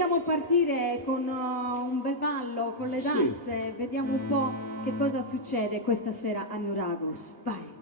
possiamo partire con un bel ballo, con le danze, vediamo un po' che cosa succede questa sera a Nuragos. Vai!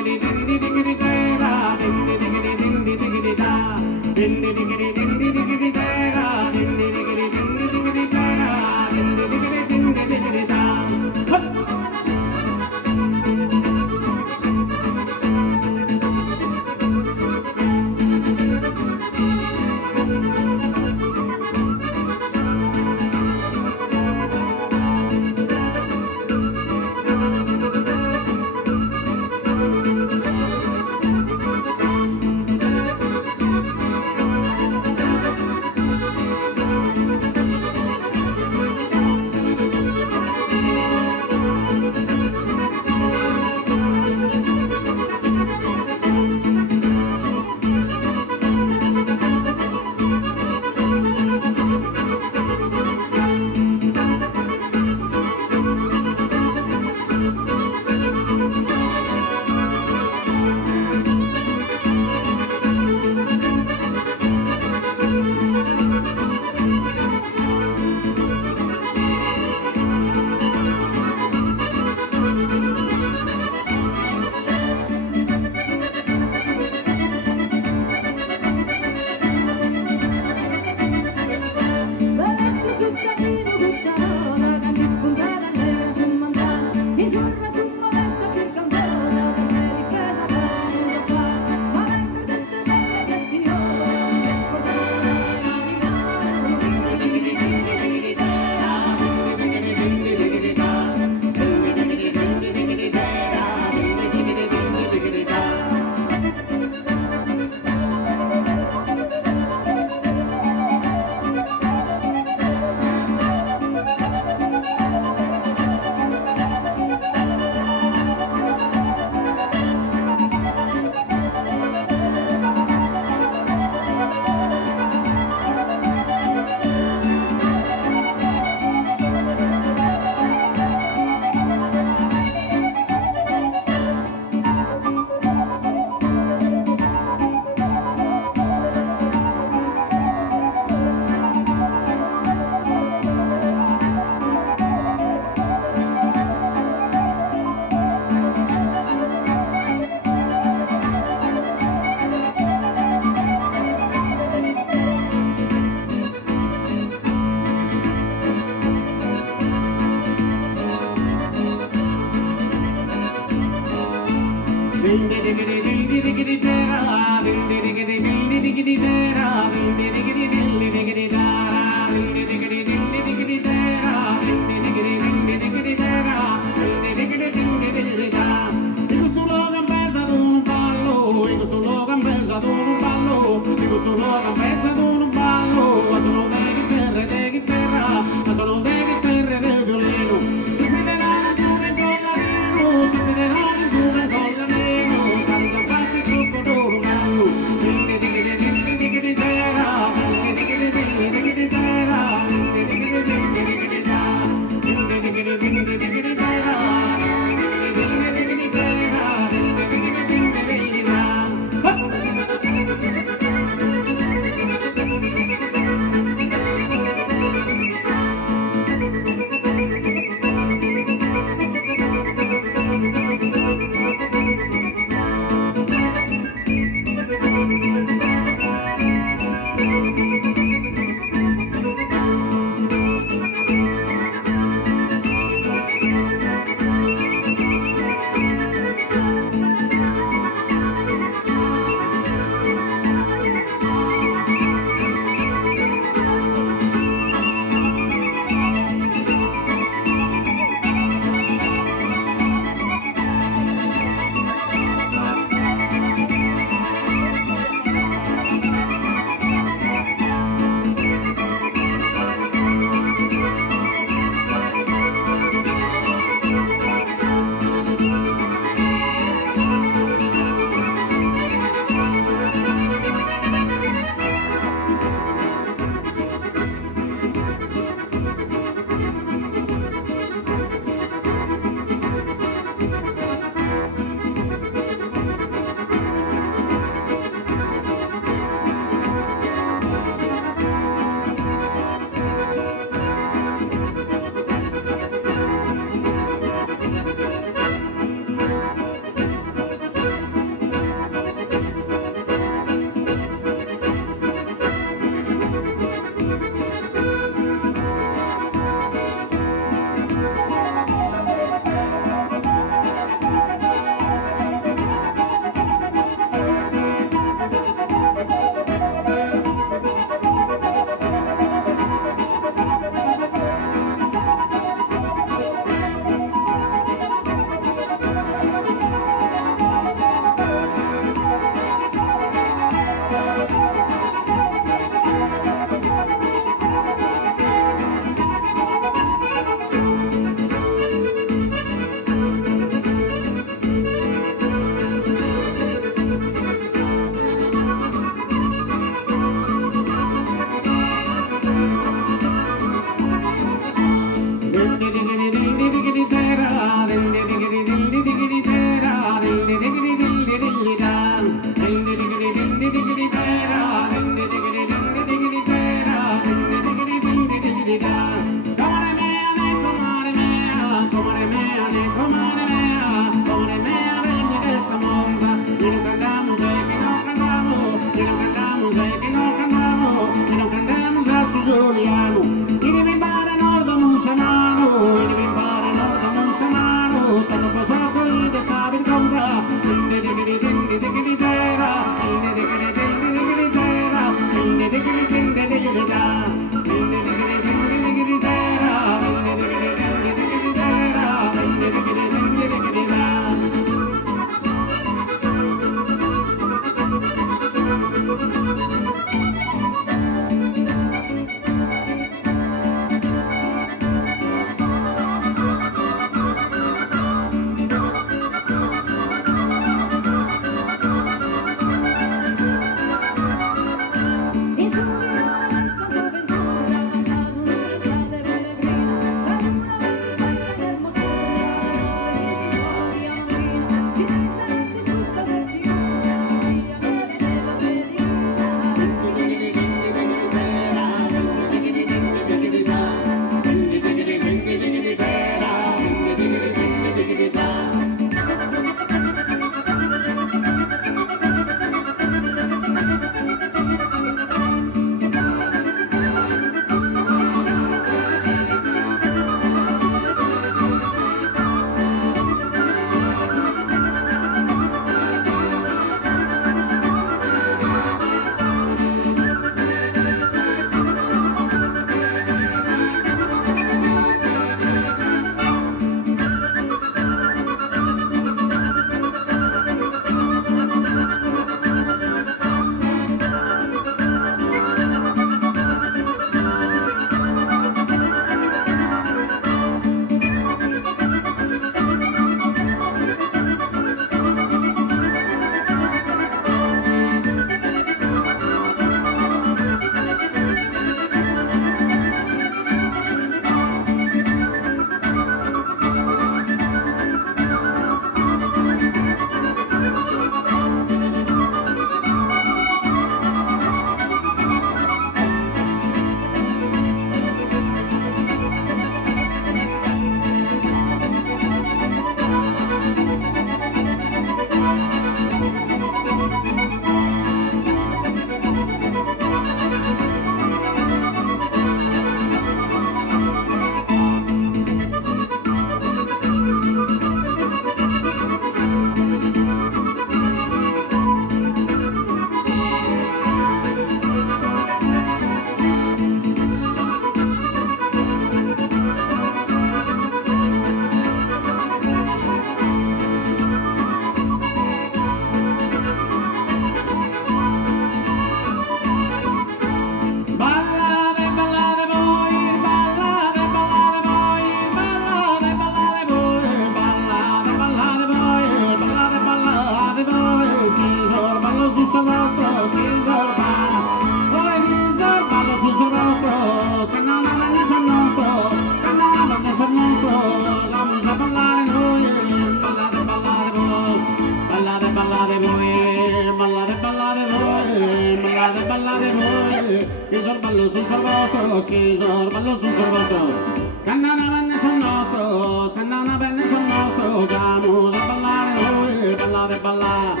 che sorballo sul sorvotto, che sorballo sul sorvotto. Canna una bene son nostros, canna una bene son nostros, vamos a ballare noi, ballate, ballate,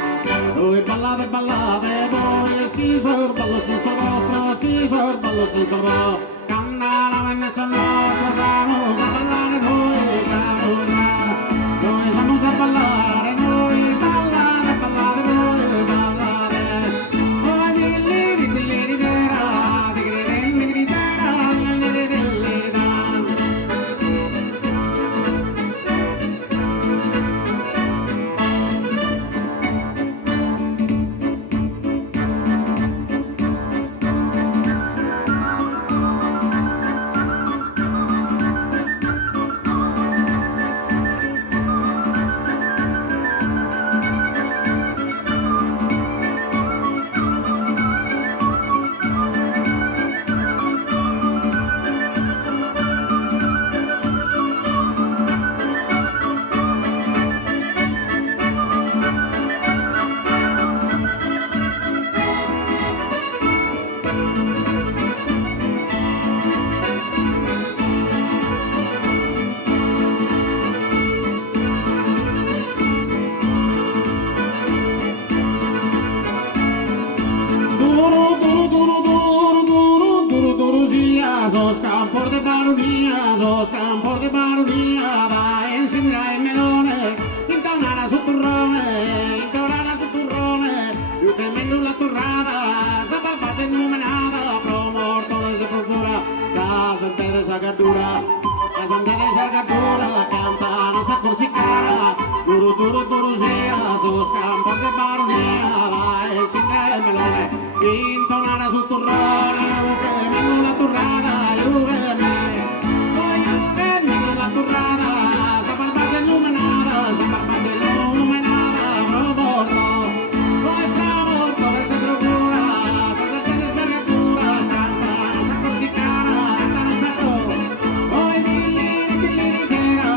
noi ballate, ballate, voi, che sorballo sul sorvotto, che sorballo sul sorvotto. Canna una bene son nostros, vamos a ballare noi, vamos a ballare noi, ballate, ballate, voi, ballate. Oh, dilli, dilli, vera, digri, digri, vera, dilli, dilli, da. Esos campos de baronía, va a enseñar el melone, intonar a su turrone, y usted me la turrada, zapapache numenada, promor toda esa procura, sazante de sacatura, campana esa corsicara, duro, esos campos de baronía, va a enseñar el melone, intonar a su turrone, y usted me la turrada, la turrada, zaparpache iluminada, robordo, hoy bravo, todo se procura, sacate de cerraduras, campanas a corsicana, cantan un saco, hoy digritera,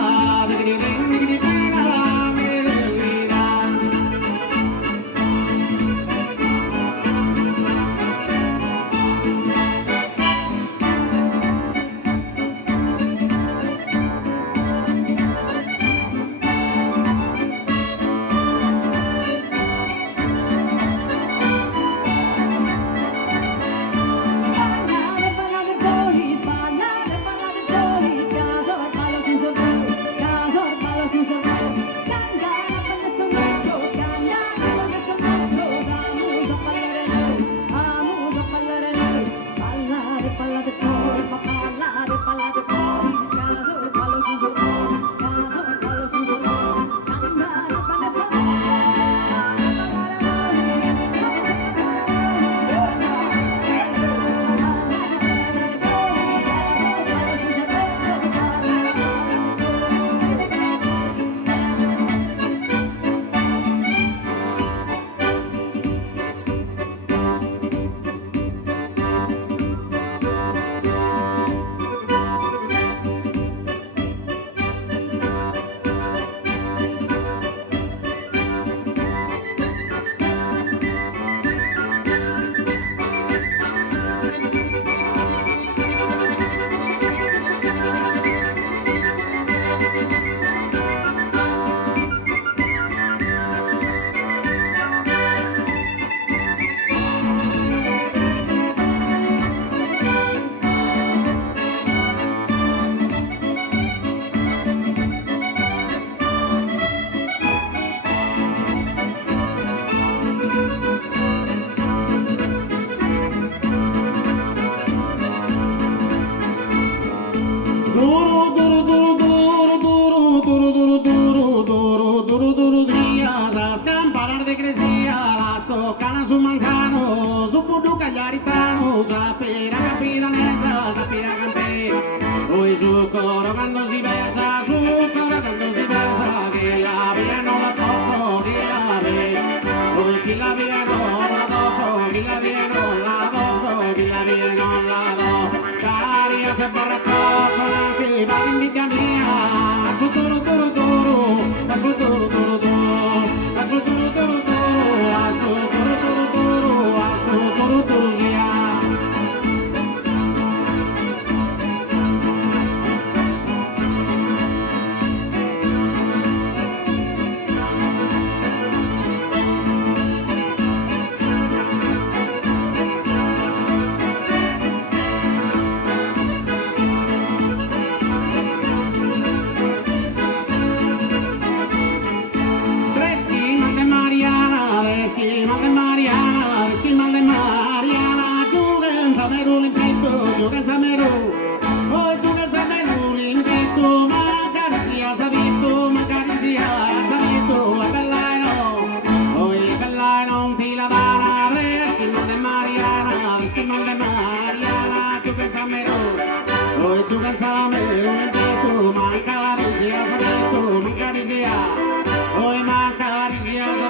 Garitano, sapere capitanesa, sapere cantare. Oi su coro quando si besa, su coro quando si besa, che la via non la tocco, che la via. Oi chi la via non la tocco, chi la via non la tocco, chi la via non la tocco. Caria se baracco, anche va in vita mia, su toro toro toro, su toro toro toro, su toro toro toro, su toro toro toro, su toro toro via. Maria